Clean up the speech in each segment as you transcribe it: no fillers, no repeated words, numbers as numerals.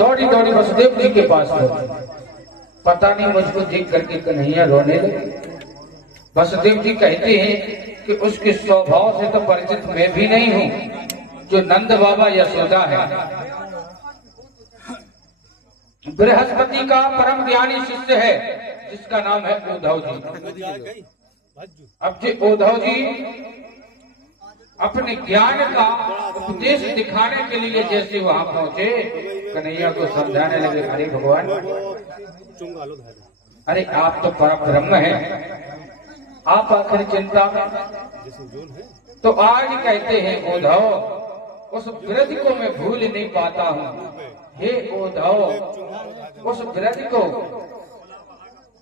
दौड़ी दौड़ी वसुदेव जी के पास पहुंची। पता नहीं मुझको देख करके कन्हैया रोने लगे। वसुदेव जी कहते हैं कि उसके स्वभाव से तो परिचित मैं भी नहीं हूं, जो नंद बाबा यशोदा है। बृहस्पति का परम ज्ञानी शिष्य है जिसका नाम है उद्धव जी। अब जी उद्धव जी अपने ज्ञान का उपदेश दिखाने के लिए जैसे वहां पहुंचे, कन्हैया को समझाने लगे, अरे भगवान, अरे आप तो परम ब्रह्म हैं, आप आखिर चिंता में। तो आज कहते हैं उद्धव, उस ब्रज को मैं भूल नहीं पाता हूँ। हे उद्धव, उस ब्रज को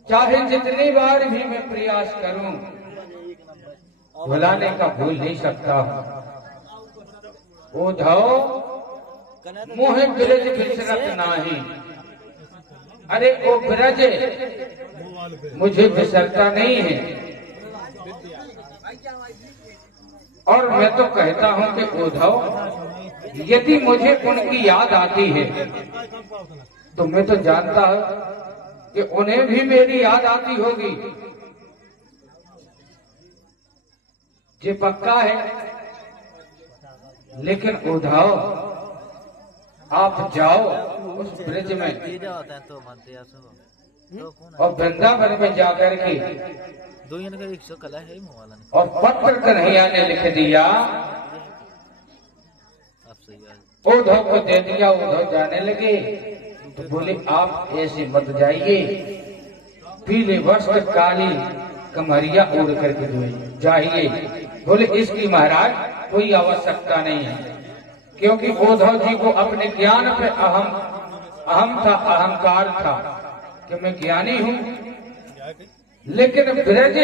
चाहे जितनी बार भी मैं प्रयास करूं, भुलाने का भूल नहीं सकता हूं। उद्धव, मोह ब्रज बिसरत नाही। अरे वो ब्रज मुझे बिसरता नहीं है। और मैं तो कहता हूं कि उद्धव, यदि मुझे उनकी याद आती है तो मैं तो जानता हूं कि उन्हें भी मेरी याद आती होगी। ये पक्का है। लेकिन उद्धव, आप जाओ उस ब्रिज में और वृंदावन में जाकर के और पत्र कन्हैया ने लिख दिया, उद्धव को दे दिया। उद्धव जाने लगे तो बोले, आप ऐसे मत जाइए, पीले वस्त्र काली कमरिया ओढ़ करके जाइए। बोले, इसकी महाराज कोई आवश्यकता नहीं है, क्योंकि उद्धव जी को अपने ज्ञान पे अहम था, अहंकार था कि मैं ज्ञानी हूँ। लेकिन ब्रज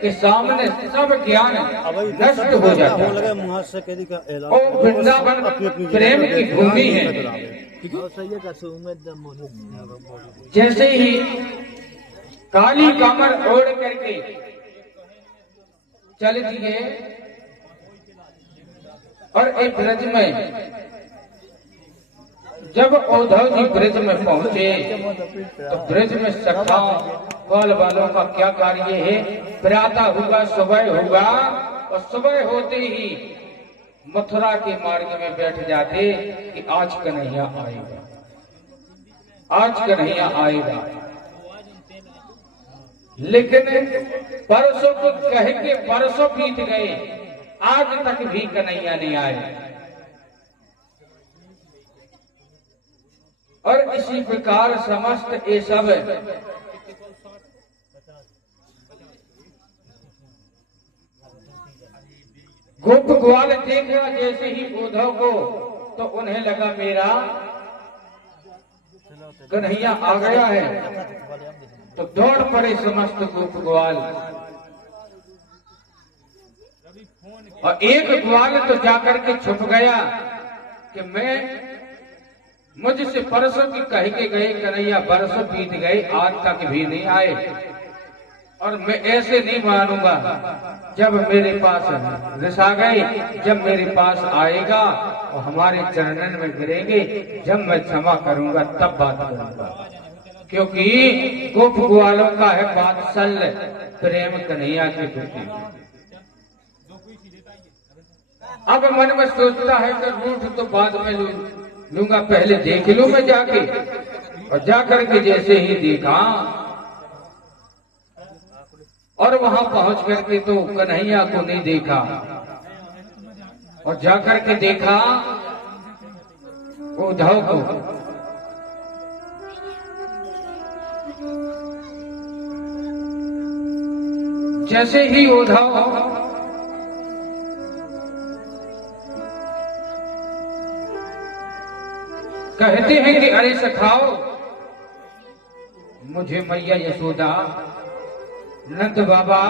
के सामने सब ज्ञान नष्ट हो जाता है। और वृंदावन प्रेम की भूमि है। जैसे ही काली कमर ओढ़ करके चल दिए और एक ब्रज में, जब उद्धव जी ब्रज में पहुंचे तो ब्रज में सखाओं बाल बालों का क्या कार्य है। प्रातः होगा, सुबह होगा, और सुबह होते ही मथुरा के मार्ग में बैठ जाते कि आज कन्हैया आएगा, आज कन्हैया आएगा। लेकिन परसों को कह के परसों बीत गए, आज तक भी कन्हैया नहीं आए। और इसी प्रकार समस्त ये सब गोप ग्वाल देखा जैसे ही उद्धव को, तो उन्हें लगा मेरा कन्हैया आ गया है, तो दौड़ पड़े समस्त गोप ग्वाल। और एक ग्वाल तो जाकर के छुप गया कि मैं, मुझसे परसों की कह के गए कन्हैया, बरसों बीत गए, आज तक भी नहीं आए। और मैं ऐसे नहीं मानूंगा, जब मेरे पास रिसा गए, जब मेरे पास आएगा और हमारे चरणन में गिरेंगे, जब मैं क्षमा करूंगा तब बात करूंगा। क्योंकि गोप ग्वालों का है वात्सल्य प्रेम कन्हैया के प्रति। अब मन में सोचता है कि रूठ तो बाद में लूंगा, पहले देख लूं मैं जाके। और जाकर के जैसे ही देखा और वहां पहुंच करके तो कन्हैया को नहीं देखा, और जाकर के देखा उद्धव को। जैसे ही उद्धव कहते हैं कि अरे सखाओ, मुझे मैया यशोदा, नंद बाबा,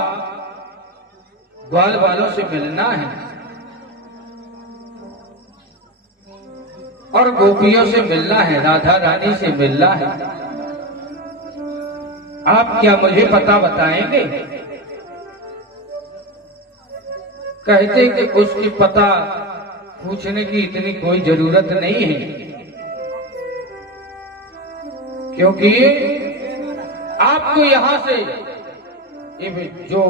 ग्वाल वालों से मिलना है और गोपियों से मिलना है, राधा रानी से मिलना है। आप क्या मुझे पता बताएंगे? कहते कि उसकी पता पूछने की इतनी कोई जरूरत नहीं है, क्योंकि आपको यहां से ये जो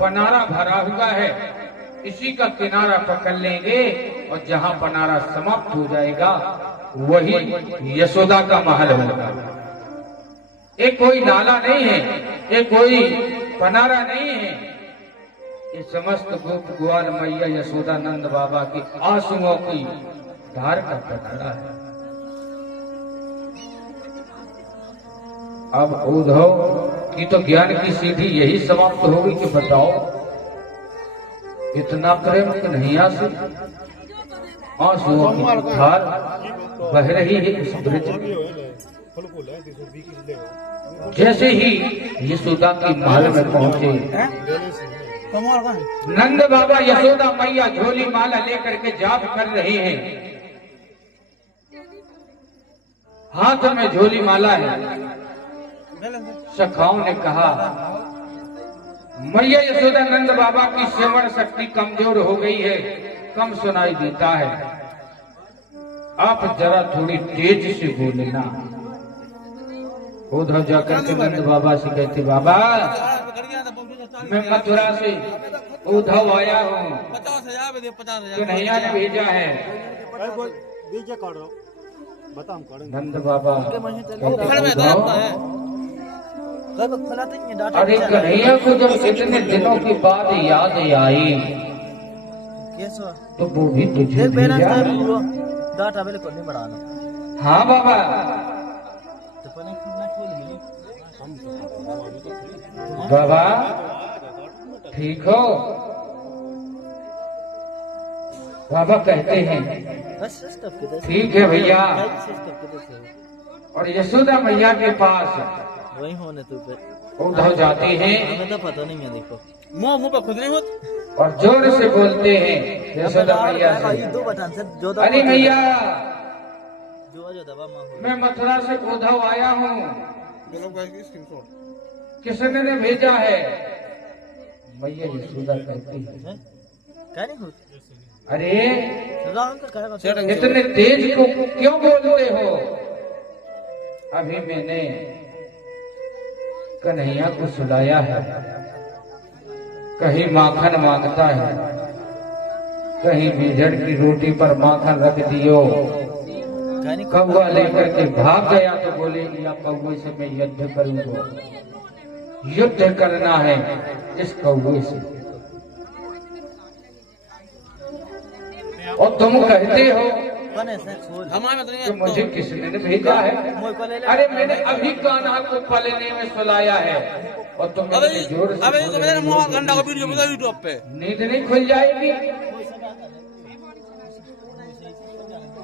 पनारा भरा हुआ है इसी का किनारा पकड़ लेंगे और जहां पनारा समाप्त हो जाएगा वही यशोदा का महल होगा। ये कोई नाला नहीं है, ये कोई पनारा नहीं है, ये समस्त गोप ग्वाल मैया यशोदा नंद बाबा की आंसुओं की धार का पनारा है। अब उद्धव की तो ज्ञान की सीढ़ी यही समाप्त होगी कि बताओ इतना प्रेम कन्हैया से आंसुओं की धार बह रही है इस ब्रज में। जैसे ही यशोदा के महल में पहुंचे नंद बाबा यशोदा मैया झोली माला लेकर के जाप कर रहे हैं। हाथ में झोली माला है। सखाओं ने कहा मैया यशोदा नंद बाबा की श्रवण शक्ति कमजोर हो गई है, कम सुनाई देता है, आप जरा थोड़ी तेज से बोलना। उद्धव जाकर के नंद बाबा से कहते बाबा मैं मथुरा से उद्धव आया हूँ, कन्हैया ने भेजा है। नंद बाबा अरे कन्हैया को जब इतने दिनों के बाद याद आई तो वो भी तुझे भेजा। हाँ बाबा बाबा ठीक हो? बाबा कहते हैं ठीक है भैया। और यशोदा मैया के पास वही होने तू पे उद्धव जाते हैं। हमें तो पता नहीं है, देखो मुंह पे खुद नहीं होत और जोर से बोलते हैं यशोदा मैया से, अरे मैया मैं मथुरा से उद्धव आया हूँ, किसने ने भेजा है? मैया यशोदा कहती है अरे इतने तेज को क्यों बोलते हो? अभी मैंने कन्हैया को सुलाया है, कहीं माखन मांगता है, कहीं बीजड़ की रोटी पर माखन रख दियो। कौवा लेकर के भाग गया तो बोले या कौवे से मैं युद्ध करूंगा, युद्ध करना है इस कौवे से। और तुम कहते हो तो मुझे किसने ने भेजा है? अरे मैंने अभी कान्हा को पलने में सुलाया है और तुम जोर से नींद नहीं खुल जाएगी।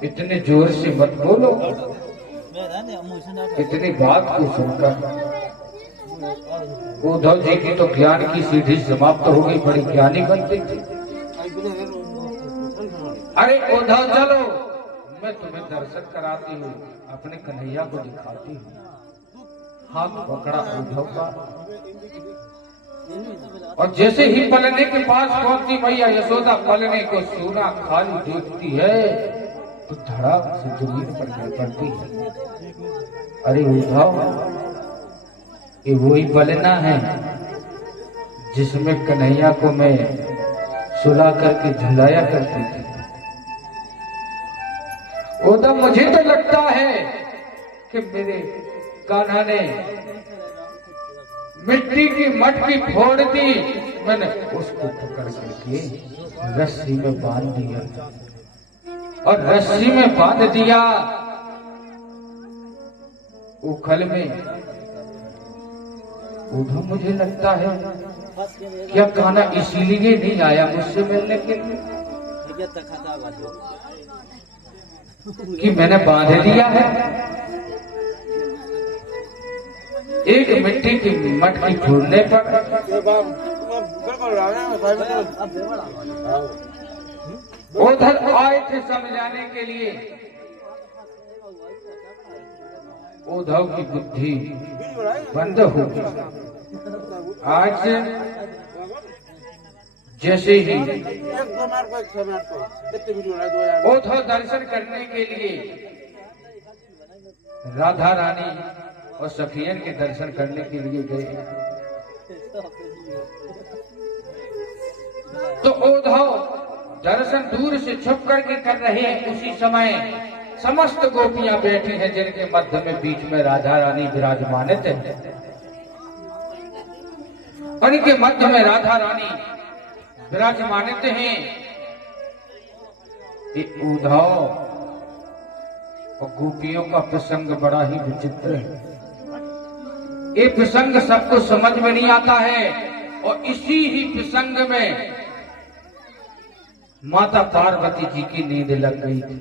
इतने जोर से मत बोलो। इतनी बात को सुनकर उद्धव जी की तो ज्ञान की सीढ़ी समाप्त हो गई, बड़ी ज्ञानी बनते थे। अरे उद्धव चलो मैं तुम्हें दर्शन कराती हूँ, अपने कन्हैया को दिखाती हूँ। हाथ पकड़ा उद्धव का और जैसे ही पलने के पास पहुंचती मैया यशोदा पलने को सोना खाली देखती है तो धड़ाक से जमीन पर गिर पड़ती है। अरे उद्धव ये वही पलना है जिसमें कन्हैया को मैं सुला करके झुलाया करती थी। उद्धव मुझे तो लगता है कि मेरे कान्हा ने मिट्टी की मटकी फोड़ दी, मैंने उसको पकड़ करके रस्सी में बांध दिया और रस्सी में बांध दिया उखल में। उद्धव मुझे लगता है क्या कान्हा इसीलिए नहीं आया मुझसे मिलने के लिए कि मैंने बांध दिया है। एक मिट्टी की मटकी फोड़ने पर उधर आए थे समझाने के लिए। उद्धव की बुद्धि बंद हो गई। आज जैसे ही उद्धव दर्शन करने के लिए राधा रानी और सखियन के दर्शन करने के लिए गए। तो उद्धव दर्शन दूर से छुप करके कर रहे हैं। उसी समय समस्त गोपियां बैठी हैं, जिनके मध्य में बीच में राधा रानी विराजमानित है। उनके मध्य में राधा रानी विराजमानित हैं। ये उद्धव और गोपियों का प्रसंग बड़ा ही विचित्र है। ये प्रसंग सबको समझ में नहीं आता है। और इसी ही प्रसंग में माता पार्वती जी की नींद लग गई थी।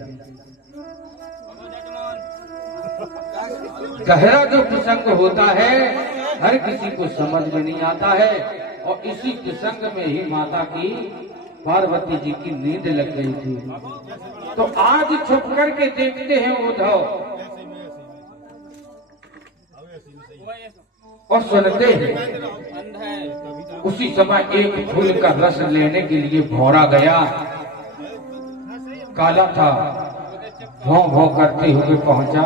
गहरा जो प्रसंग होता है हर किसी को समझ में नहीं आता है। और इसी प्रसंग में ही माता की पार्वती जी की नींद लग गई थी। तो आज छुप करके देखते हैं उद्धव और सुनते हैं। उसी समय एक फूल का रस लेने के लिए भौरा गया। काला था, भौं भौं करते हुए पहुंचा।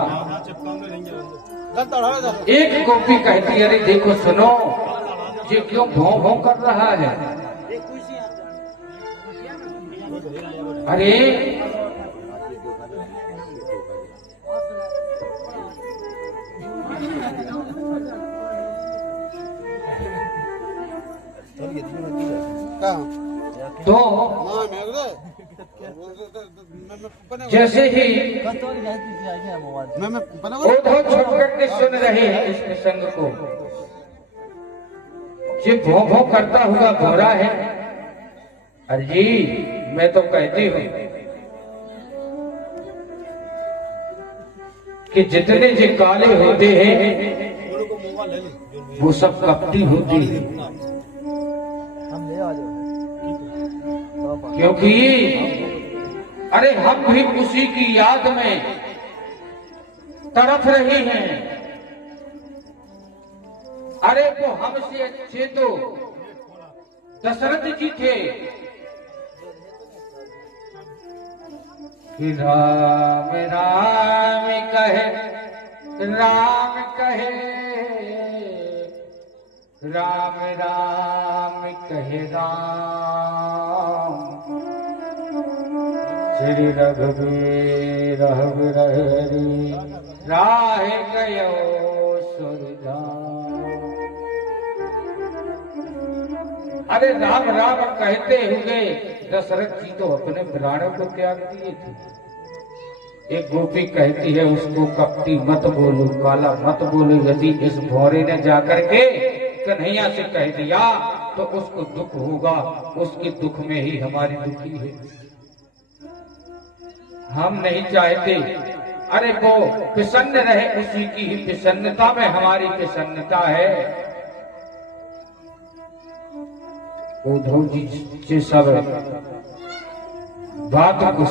एक गोपी कहती, अरे देखो सुनो, ये क्यों भौं भौं कर रहा है? अरे तो जैसे ही उद्धव छुप करके सुन रहे हैं इस प्रसंग को, ये भौं भौं करता हुआ भौरा है। अरे जी, मैं तो कहती हूँ कि जितने जे काले होते हैं वो सब कपटी होते हैं। क्योंकि अरे हम भी उसी की याद में तड़प रहे हैं। अरे वो हमसे अच्छे तो दशरथ जी थे कि राम राम कहे, राम कहे, राम राम कहे राम, श्री रघुवीर रघुवीर राह गयो सुरधाम। अरे राम राम कहते हुए दशरथ जी तो अपने प्राणों को त्याग दिए थे। एक गोपी कहती है उसको कपटी मत बोलो, काला मत बोलो। यदि इस भौरे ने जाकर के कन्हैया से कह दिया तो उसको दुख होगा, उसके दुख में ही हमारी दुखी है। हम नहीं चाहते। अरे वो प्रसन्न रहे, उसी की ही प्रसन्नता में हमारी प्रसन्नता है। उद्धव जी से सब बात को